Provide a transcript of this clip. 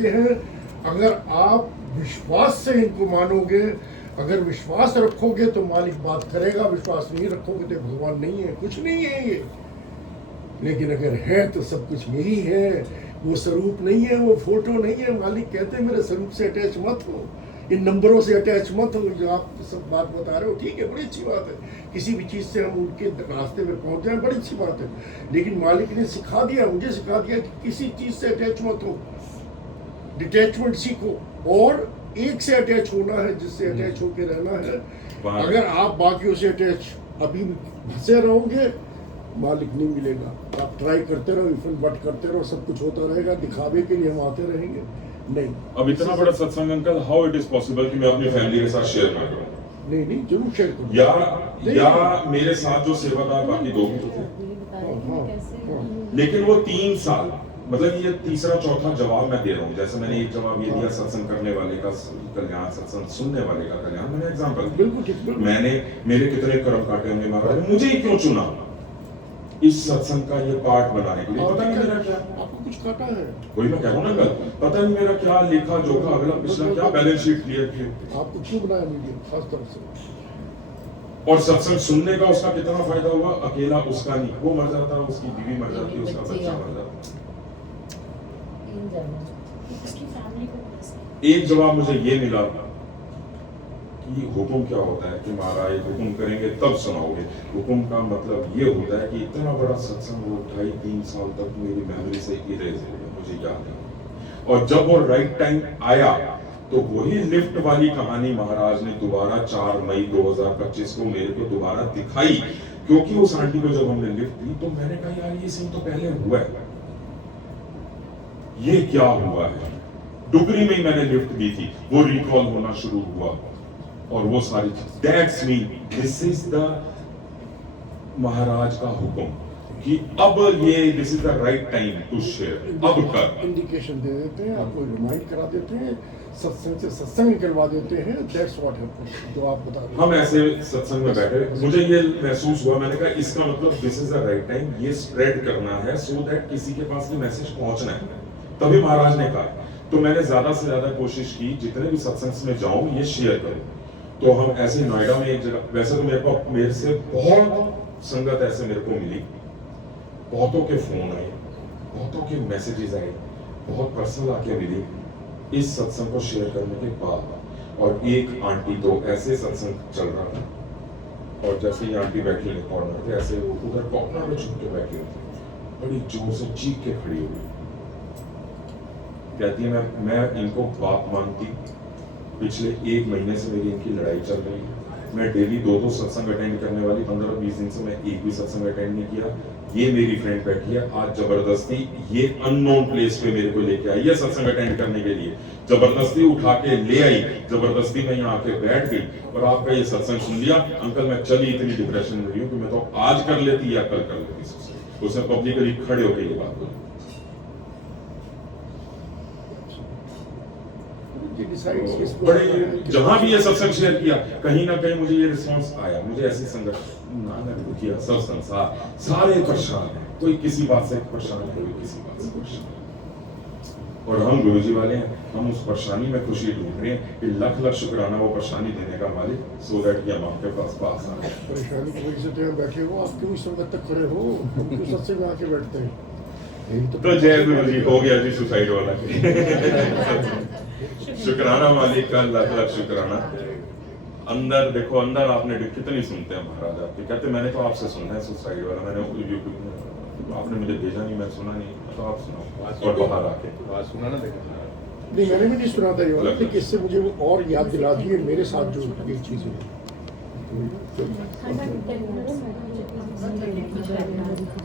हैं। अगर आप विश्वास से इनको मानोगे, अगर विश्वास रखोगे तो मालिक बात करेगा, विश्वास नहीं रखोगे तो भगवान नहीं है, कुछ नहीं है ये। लेकिन अगर है तो सब कुछ यही है, वो स्वरूप नहीं है, वो फोटो नहीं है। मालिक कहते हैं मेरे स्वरूप से अटैच मत हो, इन नंबरों से अटैच मत हो। जो आप सब बात बता रहे हो ठीक है, बड़ी अच्छी बात है, किसी भी चीज़ से हम उनके रास्ते में पहुंच जाए, बड़ी अच्छी बात है। लेकिन मालिक ने सिखा दिया, मुझे सिखा दिया कि किसी चीज़ से अटैच मत हो, डिटैचमेंट सीखो, और एक से अटैच होना है, जिससे अटैच होके रहना है। अगर आप बाकियों से अटैच अभी फंसे रहोगे, मालिक नहीं मिलेगा। आप ट्राई करते रहो, इफन बट करते रहो, सब कुछ होता रहेगा, दिखावे के लिए हम आते रहेंगे नहीं। अब इतना बड़ा सत्संग uncle, how it is possible कि मैं अपनी फैमिली के साथ शेयर ना करूं? नहीं जरूर शेयर करो। या मेरे साथ जो सेवादार बाकी दो भी थे, लेकिन वो 3 साल, मतलब ये तीसरा चौथा जवाब मैं दे रहा हूँ। जैसे मैंने एक जवाब ये दिया सत्संग करने वाले का कल्याण, सत्संग सुनने वाले का कल्याण, मैंने एग्जांपल बिल्कुल मैंने मेरे कितने कर्म काटे होंगे महाराज, मुझे ही क्यों चुना इस सत्संग का ये पार्ट बनाने के लिए? पता नहीं मेरा क्या, आपको कुछ काटा है, वही मैं कह रहा हूँ ना कल, पता नहीं मेरा क्या लेखा जोखा, अगला पिछला क्या बैलेंस शीट क्लियर किए, आपको क्यों बनाया मीडिया खास तौर से। और सत्संग सुनने का उसका कितना फायदा हुआ? अकेला उसका नहीं, वो मर जाता, उसकी बीवी मर जाती, उसका बच्चा मर जाता। एक जवाब मुझे ये मिला कि हुक्म क्या होता है, कि महाराज हुक्म करेंगे तब सुनाओगे। हुक्म का मतलब ये होता है कि इतना बड़ा सत्संग वो 2.5-3 साल तक मेरी मेमोरी से इरेज हो गया, मुझे याद है। और जब वो राइट टाइम आया तो वही लिफ्ट वाली कहानी महाराज ने दोबारा 4 मई 2025 को मेरे को दोबारा दिखाई। क्योंकि उस आंटी को जब हमने लिफ्ट दी तो मैंने कहा यार ये सीन तो पहले हुआ है, ये क्या हुआ है। डुगरी में ही मैंने लिफ्ट दी थी, वो रिकॉल होना शुरू हुआ और वो सारी चीज। That's me, this is the महाराज का हुक्म कि अब ये this is the right time to share. अब कर इंडिकेशन दे देते हैं, आपको रिमाइंड करा देते हैं, सत्संग से सत्संग निकलवा देते हैं। दैट्स व्हाट हैपेंस, जो आप बता रहे हैं। हम ऐसे सत्संग में बैठे, मुझे ये महसूस हुआ, मैंने कहा इसका मतलब this is the right time, ये स्प्रेड करना है सो दैट किसी के पास ये मैसेज पहुंचना है। तभी महाराज ने कहा, तो मैंने ज्यादा से ज्यादा कोशिश की जितने भी सत्संग में जाऊं ये शेयर करूं। तो हम ऐसे नोएडा में एक जगह, वैसे तो मेरे से बहुत संगत ऐसे मेरे को मिली, बहुतों के फोन आए, बहुतों के मैसेजेस आए, बहुत पर्सनल आके मिली इस सत्संग को शेयर करने के बाद। और एक आंटी तो ऐसे सत्संग चल रहा था और जैसे ही आंटी बैठी है कॉर्नर पे, ऐसे उधर कॉर्नर में छुप के बैठी हुई, बड़ी जोर से चीख के खड़ी हुई, कहती है मैं इनको बाप मानती, पिछले 1 महीने से मेरी इनकी लड़ाई चल रही है, मैं डेली 2-2 सत्संग अटेंड करने वाली, 15-20 दिन से मैं एक भी सत्संग अटेंड नहीं किया। ये मेरी फ्रेंड बैठी है, आज जबरदस्ती ये अननोन प्लेस पे मेरे को लेके आई है सत्संग अटेंड करने के लिए, जबरदस्ती उठा के ले आई, जबरदस्ती मैं यहाँ आके बैठ गई और आपका ये सत्संग सुन लिया। अंकल मैं चली इतनी डिप्रेशन में रही हूँ कि मैं तो आज कर लेती या कल कर लेती सत्संग। उसने पब्लिकली खड़े होकर ये बात बोली। बड़े जहां भी ये सत्संग शेयर किया, कहीं ना कहीं मुझे ये रिस्पांस आया। मुझे ऐसी संगत नानक दुखिया सब संसार सारे परेशान हैं, कोई किसी बात से परेशान है, कोई किसी बात से परेशान है। और हम गुरुजी वाले हैं, हम उस परेशानी में खुशी ढूंढ रहे हैं कि लाख लाख शुक्राना वो परेशानी देने का मालिक, सो दैट कि हम आपके पास आ जाए। परेशानी की वजह से तो बैठे हो, आप क्यों इस संगत तक खड़े हो, हम क्यों सत्संग में आके बैठते हैं। तो जय गुरु जी, हो गया जी सुसाइड वाला। शुक्राना मालिक का लाख लाख शुक्राना। अंदर देखो, अंदर आपने कितनी सुनते हैं महाराज आपके, कहते मैंने तो आपसे सुना है सुसाइड वाला, मैंने यूट्यूब में, आपने मुझे भेजा नहीं, मैं सुना नहीं, तो आप सुनाओ। और बाहर आके सुना ना, देखा नहीं मैंने भी नहीं सुना था ये वाला, लेकिन इससे मुझे वो और याद दिला दी है मेरे साथ जो ये चीजें।